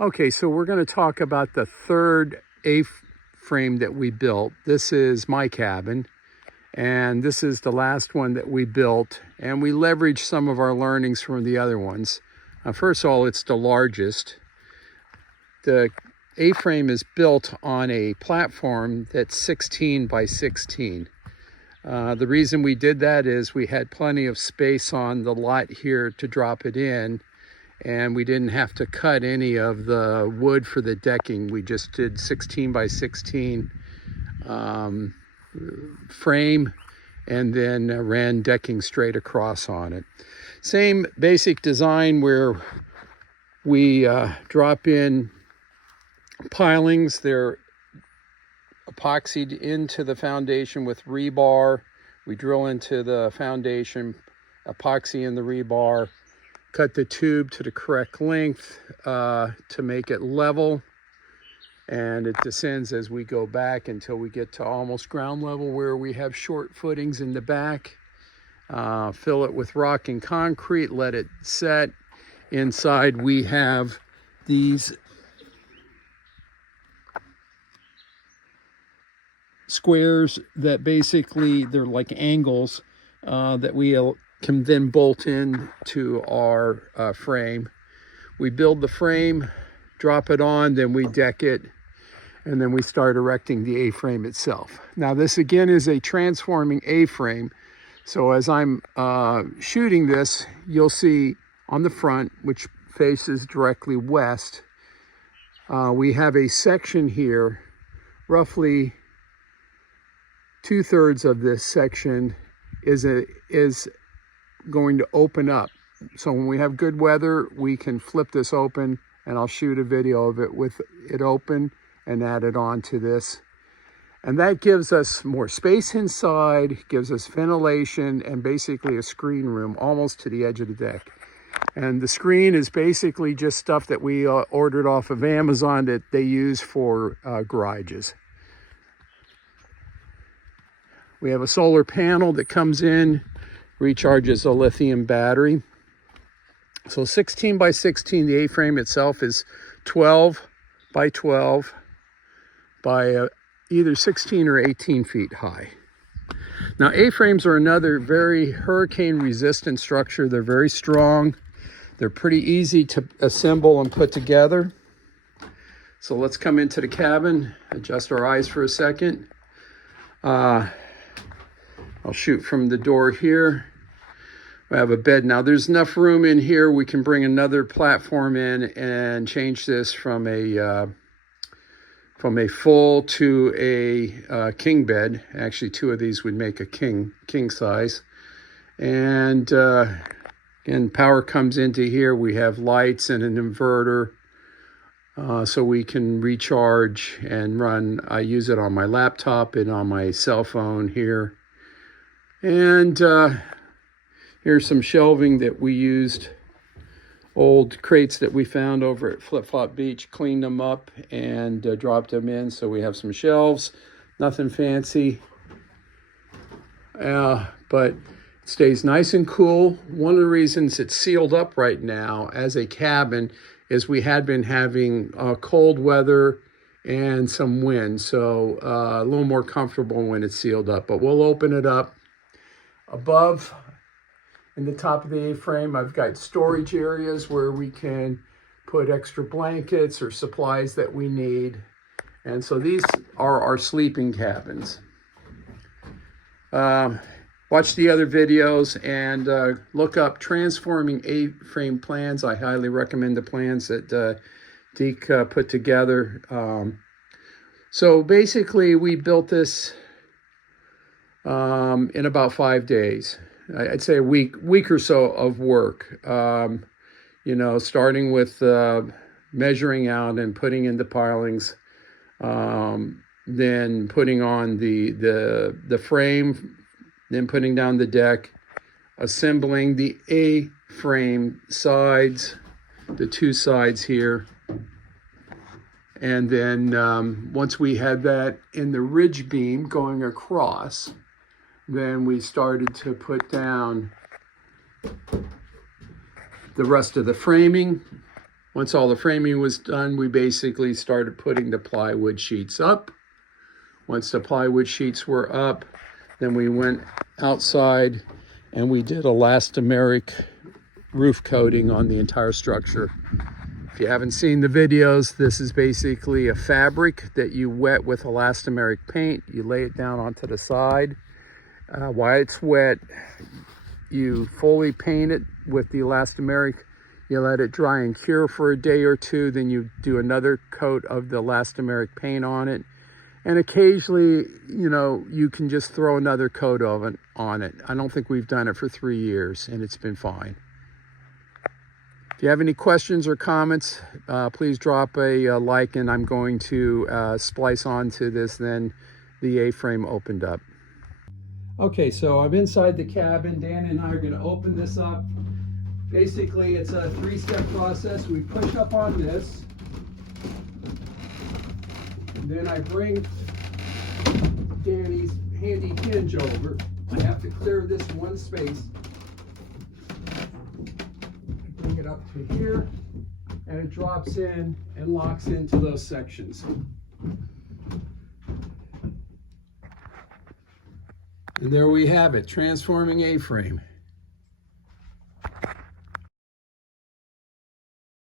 Okay, so we're going to talk about the third A-frame that we built. This is my cabin, and this is the last one that we built, and we leveraged some of our learnings from the other ones. First of all, it's the largest. The A-frame is built on a platform that's 16 by 16. The reason we did that is we had plenty of space on the lot here to drop it in, and we didn't have to cut any of the wood for the decking. We just did 16 by 16 frame and then ran decking straight across on it. Same basic design where we drop in pilings. They're epoxied into the foundation with rebar. We drill into the foundation, epoxy in the rebar, cut the tube to the correct length to make it level, and it descends as we go back until we get to almost ground level where we have short footings in the back. Fill it with rock and concrete, let it set. Inside we have these squares that basically they're like angles that we can then bolt in to our frame. We build the frame, drop it on, then we deck it, and then we start erecting the A-frame itself. Now this again is a transforming A-frame. So as I'm shooting this, you'll see on the front, which faces directly west, we have a section here, roughly 2/3 of this section is going to open up. So when we have good weather, we can flip this open, and I'll shoot a video of it with it open and add it on to this. And that gives us more space inside, gives us ventilation, and basically a screen room almost to the edge of the deck. And the screen is basically just stuff that we ordered off of Amazon that they use for garages. We have a solar panel that comes in, recharges a lithium battery. So 16 by 16, the A-frame itself is 12 by 12 by either 16 or 18 feet high. Now A-frames are another very hurricane resistant structure. They're very strong. They're pretty easy to assemble and put together. So let's come into the cabin, adjust our eyes for a second. I'll shoot from the door here. We have a bed. Now there's enough room in here. We can bring another platform in and change this from a full to a king bed. Actually, two of these would make a king size. And again, power comes into here. We have lights and an inverter, so we can recharge and run. I use it on my laptop and on my cell phone here. And here's some shelving that we used, old crates that we found over at Flip Flop Beach, cleaned them up and dropped them in. So we have some shelves, nothing fancy, but it stays nice and cool. One of the reasons it's sealed up right now as a cabin is we had been having cold weather and some wind, so a little more comfortable when it's sealed up. But we'll open it up. Above, in the top of the A-frame, I've got storage areas where we can put extra blankets or supplies that we need. And so these are our sleeping cabins. Watch the other videos and look up Transforming A-Frame plans. I highly recommend the plans that Deek put together. So basically, we built this in about 5 days. I'd say a week or so of work. You know, starting with measuring out and putting in the pilings, then putting on the frame, then putting down the deck, assembling the A-frame sides, the two sides here. And then once we had that in the ridge beam going across, then we started to put down the rest of the framing. Once all the framing was done, we basically started putting the plywood sheets up. Once the plywood sheets were up, then we went outside and we did elastomeric roof coating on the entire structure. If you haven't seen the videos, this is basically a fabric that you wet with elastomeric paint. You lay it down onto the side. While it's wet, you fully paint it with the elastomeric. You let it dry and cure for a day or two, then you do another coat of the elastomeric paint on it. And occasionally, you know, you can just throw another coat of it on it. I don't think we've done it for 3 years and it's been fine. If you have any questions or comments, please drop a like, and I'm going to splice onto this. Then the A-frame opened up. Okay, so I'm inside the cabin. Dan and I are going to open this up. Basically, it's a 3-step process. We push up on this, and then I bring Danny's handy hinge over. I have to clear this one space. Bring it up to here, and it drops in and locks into those sections. And there we have it, transforming A-frame.